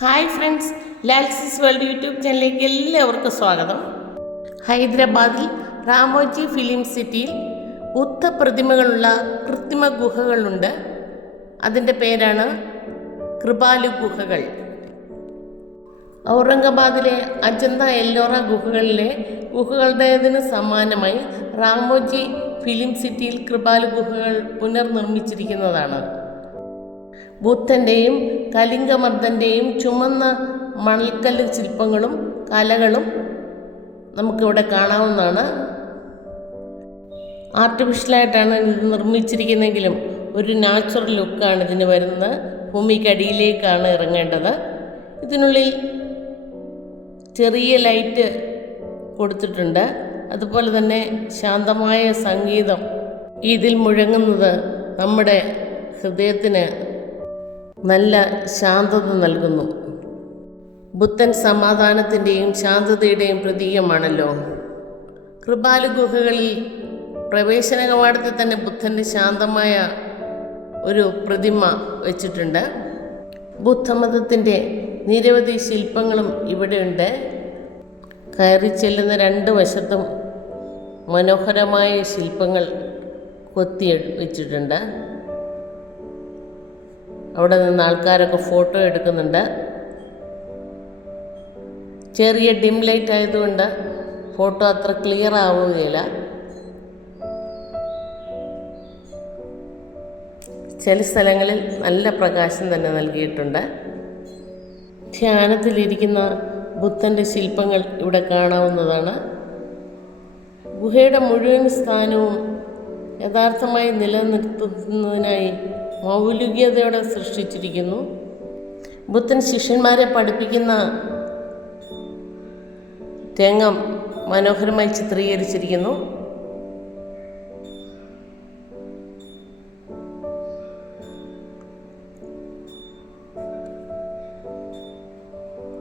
Hi friends, ലാൽസിസ് world YouTube ചാനലിലേക്ക് എല്ലാവർക്കും സ്വാഗതം. ഹൈദരാബാദിൽ രാമോജി ഫിലിം സിറ്റിയിൽ ബുദ്ധ പ്രതിമകളുള്ള കൃത്രിമ ഗുഹകളുണ്ട്. അതിൻ്റെ പേരാണ് കൃപാലു ഗുഹകൾ. ഔറംഗാബാദിലെ അജന്ത എല്ലോറ ഗുഹകളുടേതിന് സമാനമായി രാമോജി ഫിലിം സിറ്റിയിൽ കൃപാലു ഗുഹകൾ പുനർനിർമ്മിച്ചിരിക്കുന്നതാണ്. ബുദ്ധൻ്റെയും കലിംഗമർദ്ദൻ്റെയും ചുമന്ന മണൽക്കല്ല് ശില്പങ്ങളും കലകളും നമുക്കിവിടെ കാണാവുന്നതാണ്. ആർട്ടിഫിഷ്യലായിട്ടാണ് ഇത് നിർമ്മിച്ചിരിക്കുന്നതെങ്കിലും ഒരു നാച്ചുറൽ ലുക്കാണ് ഇതിന് വരുന്നത്. ഭൂമിക്കടിയിലേക്കാണ് ഇറങ്ങേണ്ടത്. ഇതിനുള്ളിൽ ചെറിയ ലൈറ്റ് കൊടുത്തിട്ടുണ്ട്. അതുപോലെ തന്നെ ശാന്തമായ സംഗീതം ഇതിൽ മുഴങ്ങുന്നത് നമ്മുടെ ഹൃദയത്തിന് നല്ല ശാന്തത നൽകുന്നു. ബുദ്ധൻ സമാധാനത്തിൻ്റെയും ശാന്തതയുടെയും പ്രതീകമാണല്ലോ. കൃപാലു ഗുഹകളിൽ പ്രവേശന കവാടത്തിൽ തന്നെ ബുദ്ധൻ്റെ ശാന്തമായ ഒരു പ്രതിമ വെച്ചിട്ടുണ്ട്. ബുദ്ധമതത്തിൻ്റെ നിരവധി ശില്പങ്ങളും ഇവിടെയുണ്ട്. കയറി ചെല്ലുന്ന രണ്ട് വശത്തും മനോഹരമായ ശില്പങ്ങൾ കൊത്തി വെച്ചിട്ടുണ്ട്. അവിടെ നിന്ന് ആൾക്കാരൊക്കെ ഫോട്ടോ എടുക്കുന്നുണ്ട്. ചെറിയ ഡിം ലൈറ്റ് ആയതുകൊണ്ട് ഫോട്ടോ അത്ര ക്ലിയർ ആവുകയില്ല. ചില സ്ഥലങ്ങളിൽ നല്ല പ്രകാശം തന്നെ നൽകിയിട്ടുണ്ട്. ധ്യാനത്തിലിരിക്കുന്ന ബുദ്ധൻ്റെ ശില്പങ്ങൾ ഇവിടെ കാണാവുന്നതാണ്. ഗുഹയുടെ മുഴുവൻ സ്ഥാനവും യഥാർത്ഥമായി നിലനിർത്തുന്നതിനായി മൗലികതയോടെ സൃഷ്ടിച്ചിരിക്കുന്നു. ബുദ്ധൻ ശിഷ്യന്മാരെ പഠിപ്പിക്കുന്ന രംഗം മനോഹരമായി ചിത്രീകരിച്ചിരിക്കുന്നു.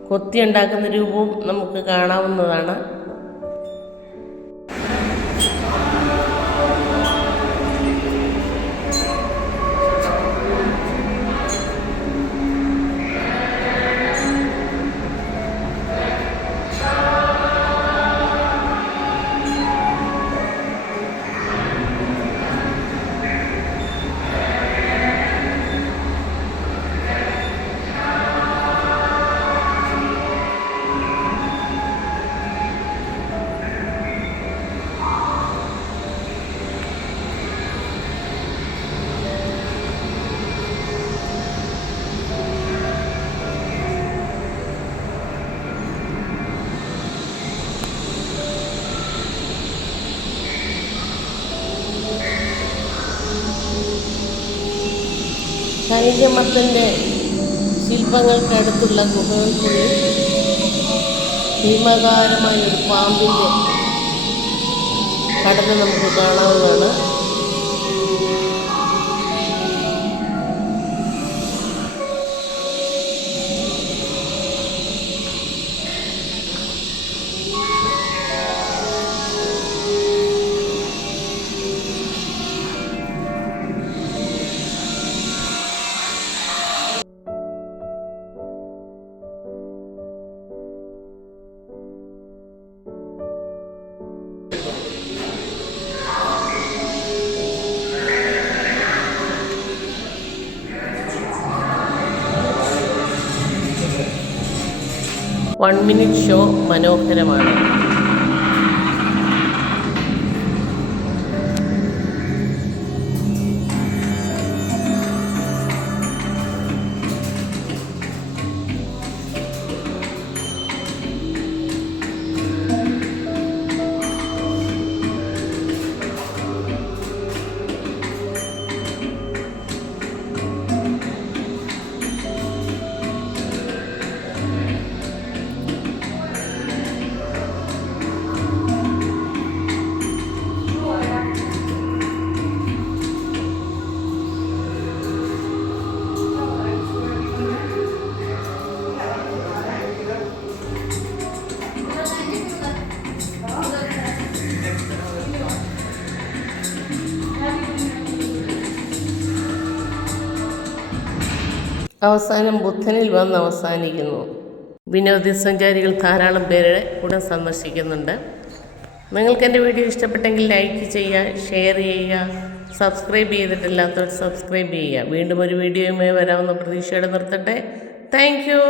കൊത്തിയുണ്ടാക്കുന്ന രൂപവും നമുക്ക് കാണാവുന്നതാണ്. കലിംഗമർദ്ദൻ്റെ ശില്പങ്ങൾക്കടുത്തുള്ള ഗുഹകൾക്കുള്ളിൽ ഭീമാകാരമായ ഒരു പാമ്പിൻ്റെ കടല നമുക്ക് കാണാവുന്നതാണ്. വൺ മിനിറ്റ് ഷോ മനോഹരമാണ്. അവസാനം ബുദ്ധനിൽ വന്ന് അവസാനിക്കുന്നു. വിനോദസഞ്ചാരികൾ ധാരാളം പേരെ ഉടൻ സന്ദർശിക്കുന്നുണ്ട്. നിങ്ങൾക്ക് എൻ്റെ വീഡിയോ ഇഷ്ടപ്പെട്ടെങ്കിൽ ലൈക്ക് ചെയ്യുക, ഷെയർ ചെയ്യുക, സബ്സ്ക്രൈബ് ചെയ്തിട്ടില്ലാത്തവർ സബ്സ്ക്രൈബ് ചെയ്യുക. വീണ്ടും ഒരു വീഡിയോയുമായി വരാമെന്ന പ്രതീക്ഷയോടെ നിർത്തട്ടെ. Thank you.